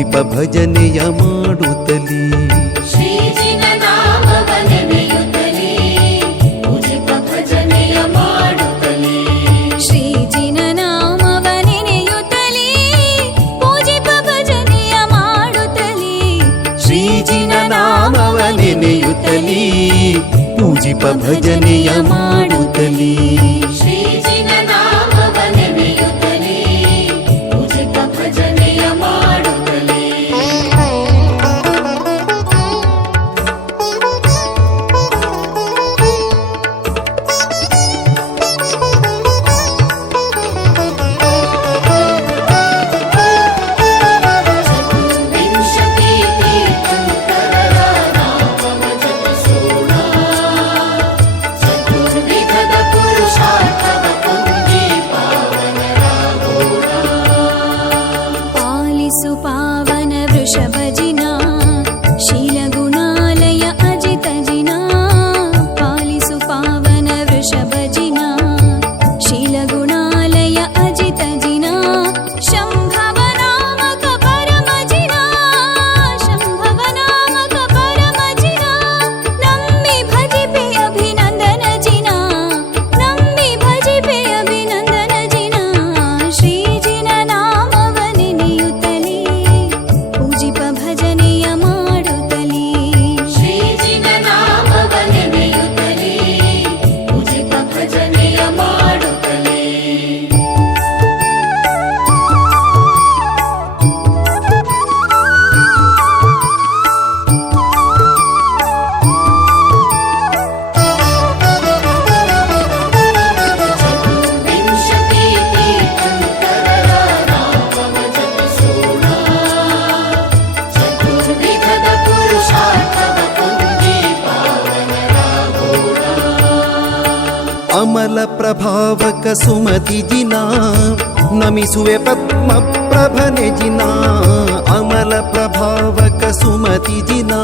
ಪೂಜಿಪ ಭಜನೆಯ ಮಾಡುತ್ತಲೀ ಶ್ರೀಜಿನ ನಾಮವ ನೆನೆಯುತ್ತಲೇ ಪೂಜಿಪ ಭಜನೆಯ ಮಾಡುತ್ತಲೇ ಶ್ರೀಜಿನ ನಾಮವ ನೆನೆಯುತ್ತಲೇ ಪೂಜಿಪ ಭಜನೆಯ ಮಾಡುತ್ತಲೇ ಶ್ರೀಜಿನ ನಾಮವ ನೆನೆಯುತ್ತಲೀ ಪೂಜಿಪ ಭಜನೆಯ ಮಾಡುತ್ತಲೀ ಶ್ರೀಜಿನ ನಾಮವ ನೆನೆಯುತ್ತಲೇ ಪೂಜಿಪ ಭಜನೆಯ ಮಾಡುತ್ತಲೇ ಚತುರ್ವಿಂಶತಿ ತೀರ್ಥಂಕರರ ನಾಮವ ಜಪಿಸೋಣ ಚತುರ್ವಿಧದ ಪುರುಷಾರ್ಥವ ಪುಂಜಿ ಪಾವನರಾಗೋಣ ಪಾಲಿಸು ಪಾವನ ವೃಷಭಜಿನ ಶೀಲಗುಣಾಲಯ ಅಜಿತಜಿನ ಪಾಲಿಸು ಪಾವನ ವೃಷಭಜಿನ ಶೀಲಗುಣಾಲಯ ಅಜಿತಜಿನ ಶಂಭವ ನಾಮಕ ಪರಮಜಿನ ಶಂಭವ ನಾಮಕ ಪರಮಜಿನ ನಮ್ಮಿ ಭಜಿಪೆ ಅಭಿನಂದನ ಜಿನ ನಮ್ಮಿ ಭಜಿಪೆ ಅಭಿನಂದನ ಜಿನ ಶ್ರೀಜಿನ ನಾಮವ ನೆನೆಯುತ್ತಲೇ ಪೂಜಿಪ ಭಜನೆಯ ಮಾಡುತ್ತಲೇ ಶ್ರೀಜಿನ ನಾಮವ ನೆನೆಯುತ್ತಲೇ ಪೂಜಿಪ ಭಜನೆಯ ಮಾಡುತ್ತಲೇ ಚತುರ್ವಿಂಶತಿ ತೀರ್ಥಂಕರರ ನಾಮವ ಜಪಿಸೋಣ ಚತುರ್ವಿಧದ ಪುರುಷಾರ್ಥವ ಪುಂಜಿ ಪಾವನರಾಗೋಣ ಅಮಲ ಪ್ರಭಾವಕ ಸುಮತಿ ಜಿನ ನಮಿಸುವೆ ಪದ್ಮ ಪ್ರಭನೆ ಜಿನ ಅಮಲ ಪ್ರಭಾವಕ ಸುಮತಿ ಜಿನ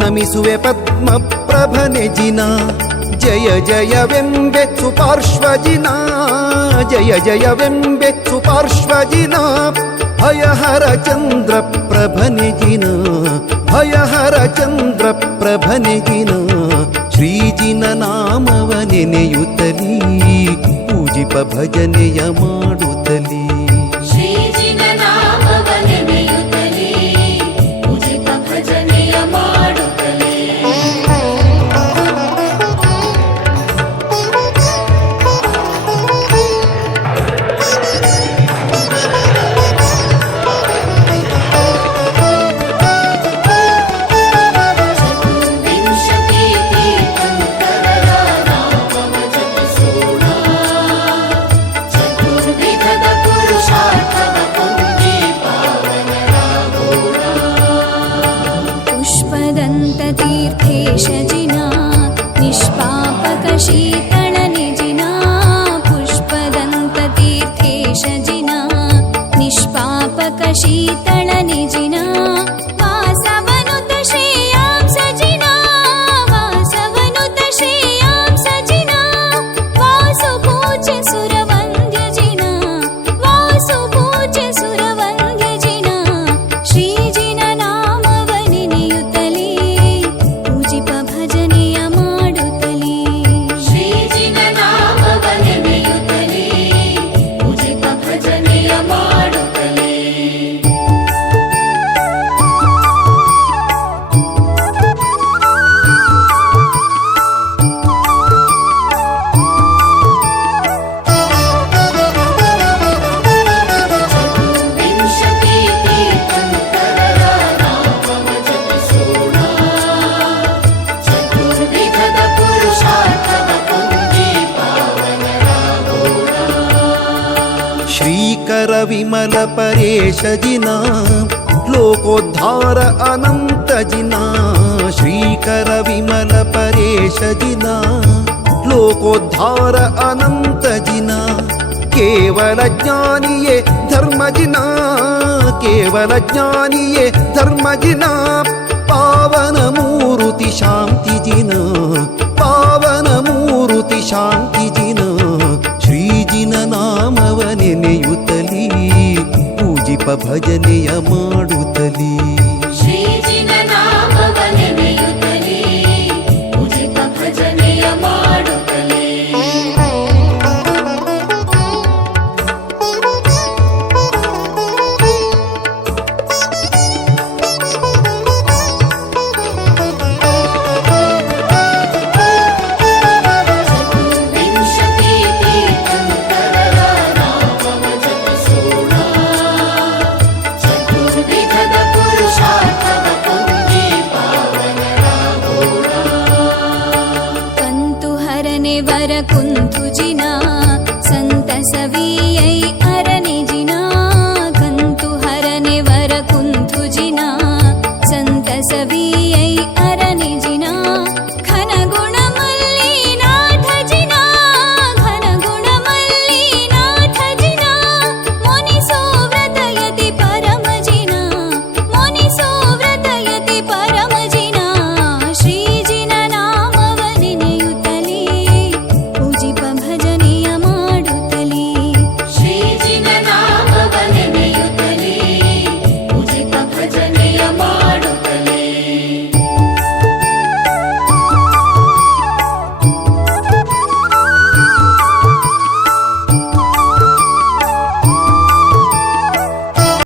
ನಮಿಸುವೆ ಪದ್ಮ ಪ್ರಭನೆ ಜಿನ ಜಯ ಜಯವೆಂಬೆ ಸುಪಾರ್ಶ್ವಜಿನ ಜಯ ಜಯವೆಂಬೆ ಸುಪಾರ್ಶ್ವಜಿನ ಭಯಹರ ಚಂದ್ರ ಪ್ರಭನೆ ಜಿನ ಭಯಹರ ಚಂದ್ರ ಪ್ರಭನೆ ಜಿನ ಶ್ರೀಜಿನ ನಾಮವ ನೆನೆಯುತ್ತಲೀ ಪೂಜಿಪ ಭಜನೆಯ ಮಾಡುತ್ತಲೀ ಶ್ರೀಜಿನ ನಾಮವ ನೆನೆಯುತ್ತಲೇ ಪೂಜಿಪ ಭಜನೆಯ ಮಾಡುತ್ತಲೇ ಚತುರ್ವಿಂಶತಿ ತೀರ್ಥಂಕರರ ನಾಮವ ಜಪಿಸೋಣ ಚತುರ್ವಿಧದ ಪುರುಷಾರ್ಥವ ಪುಂಜಿ ಪಾವನರಾಗೋಣ ಪುಷ್ಪದಂತ ತೀರ್ಥೇಶ ಜಿನ ನಿಷ್ಪಾಪಕ ಶೀತಳ ನಿಜಿನ ಪುಷ್ಪದಂತ ತೀರ್ಥೇಶ ಜಿನ ನಿಷ್ಪಾಪಕ ಶೀತಳ ನಿಜಿನ ವಾಸವನುತ ಶ್ರೇಯಾಂಸ ಜಿನ ವಾಸವನುತ ಶ್ರೇಯಾಂಸ ಜಿನ ವಾಸು ಪೂಜ್ಯ ಸುರವಂದ್ಯ ಜಿನ ವಾಸು ಪೂಜ್ಯ ಸುರವಂದ್ಯ ಜಿನ ಶ್ರೀಜಿನ ನಾಮವ ನೆನೆಯುತ್ತಲೇ ಪೂಜಿಪ ಭಜನೆಯ ಮಾಡುತ್ತಲೇ ಶ್ರೀಜಿನ ನಾಮವ ನೆನೆಯುತ್ತಲೇ ಪೂಜಿಪ ಭಜನೆಯ ಮಾಡುತ್ತಲೇ ಚತುರ್ವಿಂಶತಿ ತೀರ್ಥಂಕರರ ನಾಮವ ಜಪಿಸೋಣ ಚತುರ್ವಿಧದ ಪುರುಷಾರ್ಥವ ಪುಂಜಿ ಪಾವನರಾಗೋಣ ಶ್ರೀಕರ ವಿಮಲ ಪರೇಶ ಜಿನ ಲೋಕೋದ್ಧಾರ ಅನಂತ ಜಿನ ಶ್ರೀಕರ ವಿಮಲ ಪರೇಶ ಜಿನ ಲೋಕೋದ್ಧಾರ ಅನಂತ ಜಿನ ಕೇವಲ ಜ್ಞಾನಿಯೇ ಧರ್ಮ ಜಿನ ಕೇವಲ ಜ್ಞಾನಿಯೇ ಧರ್ಮ ಜಿನ ಪಾವನ ಮೂರುತಿ ಶಾಂತಿ ಜಿನ ಪಾವನ ಮೂರುತಿ ಶಾಂತಿ ಜಿನ ಶ್ರೀಜಿನ ನಾಮವ ನೆನೆಯುತ್ತಲೀ ಪೂಜಿಪ ಭಜನೆಯ ಮಾಡು ರವಿ